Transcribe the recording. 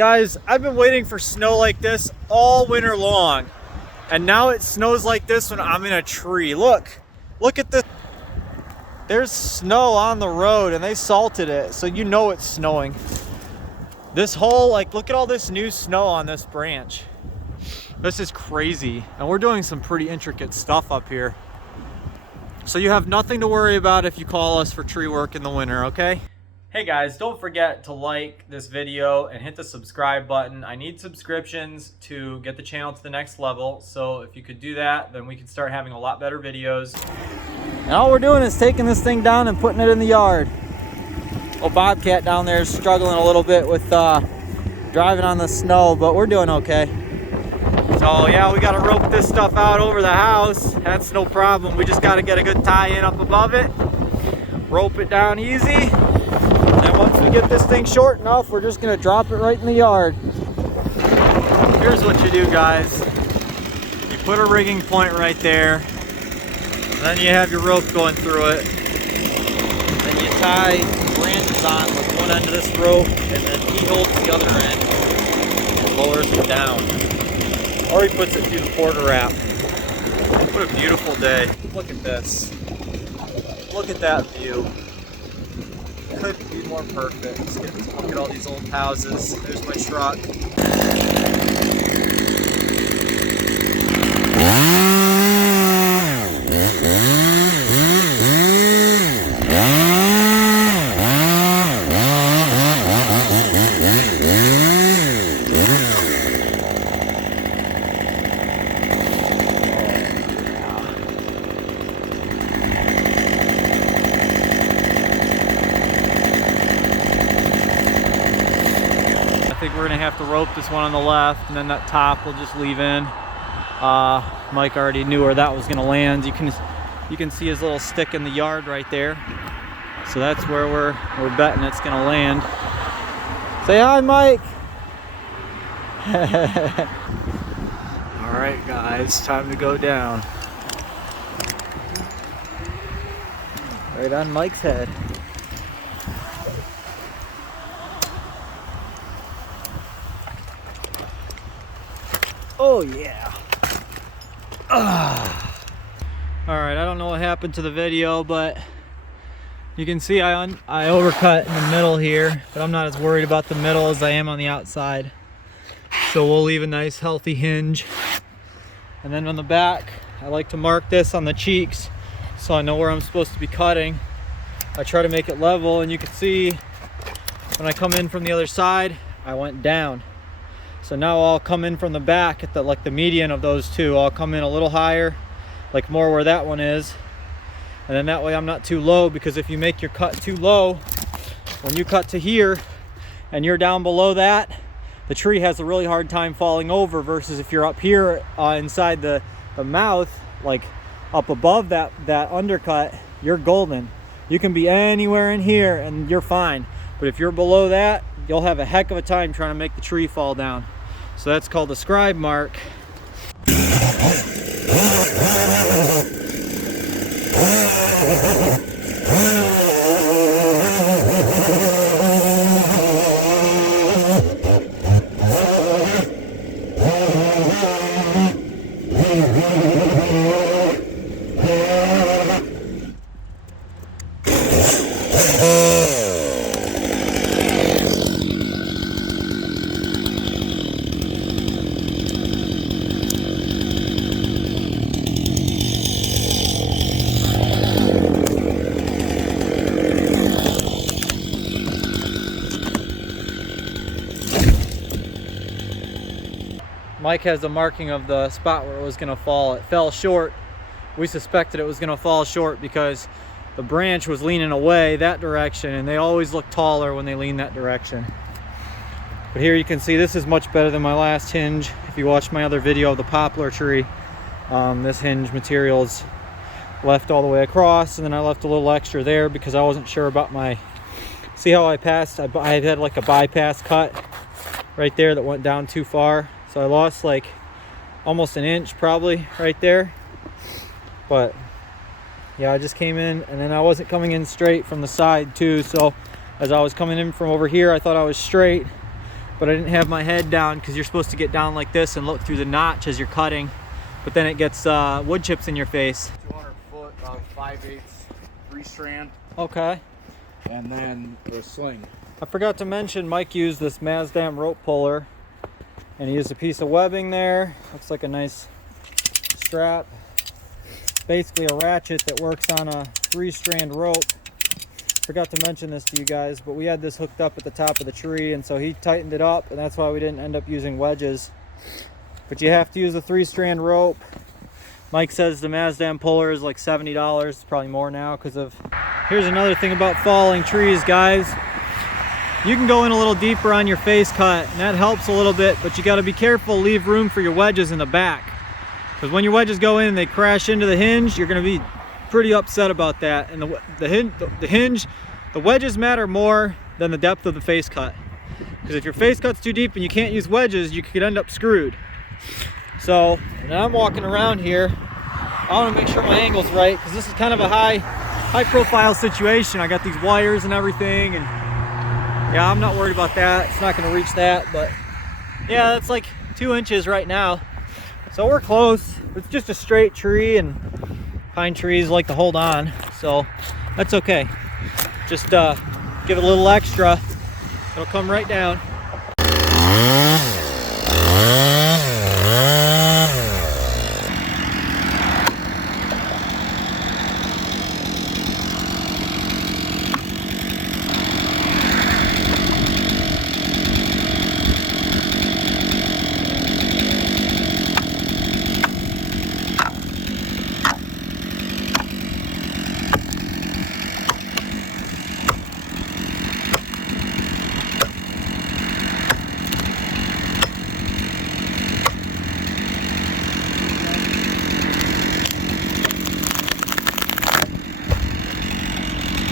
Guys, I've been waiting for snow like this all winter long. And now it snows like this when I'm in a tree. Look at this. There's snow on the road and they salted it, so you know it's snowing. This whole, like, look at all this new snow on this branch. This is crazy. And we're doing some pretty intricate stuff up here. So you have nothing to worry about if you call us for tree work in the winter, okay? Hey guys, don't forget to like this video and hit the subscribe button. I need subscriptions to get the channel to the next level. So if you could do that, then we can start having a lot better videos. And all we're doing is taking this thing down and putting it in the yard. Oh, Bobcat down there is struggling a little bit with driving on the snow, but we're doing okay. So yeah, we got to rope this stuff out over the house. That's no problem. We just got to get a good tie-in up above it. Rope it down easy. And once we get this thing short enough, we're just going to drop it right in the yard. Here's what you do, guys. You put a rigging point right there. Then you have your rope going through it. Then you tie branches on with one end of this rope, and then he holds the other end and lowers it down. Or he puts it through the porter wrap. What a beautiful day. Look at this. Look at that view. Couldn't be more perfect. Look at all these old houses. There's my truck. I think we're gonna have to rope this one on the left, and then that top we'll just leave in. Mike already knew where that was gonna land. You can see his little stick in the yard right there. So that's where we're betting it's gonna land. Say hi, Mike. All right, guys, time to go down. Right on Mike's head. Oh yeah. All right, I don't know what happened to the video, but you can see I overcut in the middle here, but I'm not as worried about the middle as I am on the outside. So we'll leave a nice healthy hinge. And then on the back, I like to mark this on the cheeks so I know where I'm supposed to be cutting. I try to make it level, and you can see when I come in from the other side, I went down. So now I'll come in from the back at the median of those two. I'll come in a little higher, like more where that one is. And then that way I'm not too low, because if you make your cut too low, when you cut to here and you're down below that, the tree has a really hard time falling over, versus if you're up here inside the mouth, like up above that undercut, you're golden. You can be anywhere in here and you're fine. But if you're below that, you'll have a heck of a time trying to make the tree fall down. So that's called the Scribe Mark. Mike has a marking of the spot where it was gonna fall. It fell short. We suspected it was gonna fall short because the branch was leaning away that direction, and they always look taller when they lean that direction. But here you can see this is much better than my last hinge. If you watch my other video of the poplar tree, this hinge material is left all the way across, and then I left a little extra there because I wasn't sure about my, see how I passed? I had like a bypass cut right there that went down too far. So I lost like almost an inch probably right there. But yeah, I just came in, and then I wasn't coming in straight from the side too. So as I was coming in from over here, I thought I was straight. but I didn't have my head down because you're supposed to get down like this and look through the notch as you're cutting, but then it gets wood chips in your face. 200 foot, 5/8 3-strand. Okay. And then the sling. I forgot to mention Mike used this Mazdam rope puller, and he used a piece of webbing there. Looks like a nice strap. Basically a ratchet that works on a 3-strand rope. Forgot to mention this to you guys, but we had this hooked up at the top of the tree, and so he tightened it up, and that's why we didn't end up using wedges. But you have to use a 3-strand rope. Mike says the Mazdam puller is like $70. It's probably more now because of... Here's another thing about falling trees, guys. You can go in a little deeper on your face cut, and that helps a little bit, but you got to be careful, leave room for your wedges in the back. Because when your wedges go in and they crash into the hinge, you're going to be pretty upset about that. And the wedges matter more than the depth of the face cut. Because if your face cut's too deep and you can't use wedges, you could end up screwed. So, when I'm walking around here, I want to make sure my angle's right, because this is kind of a high profile situation. I got these wires and everything, and yeah, I'm not worried about that. It's not going to reach that, but yeah, that's like 2 inches right now. So we're close. It's just a straight tree, and pine trees like to hold on, so that's okay. Just give it a little extra. It'll come right down.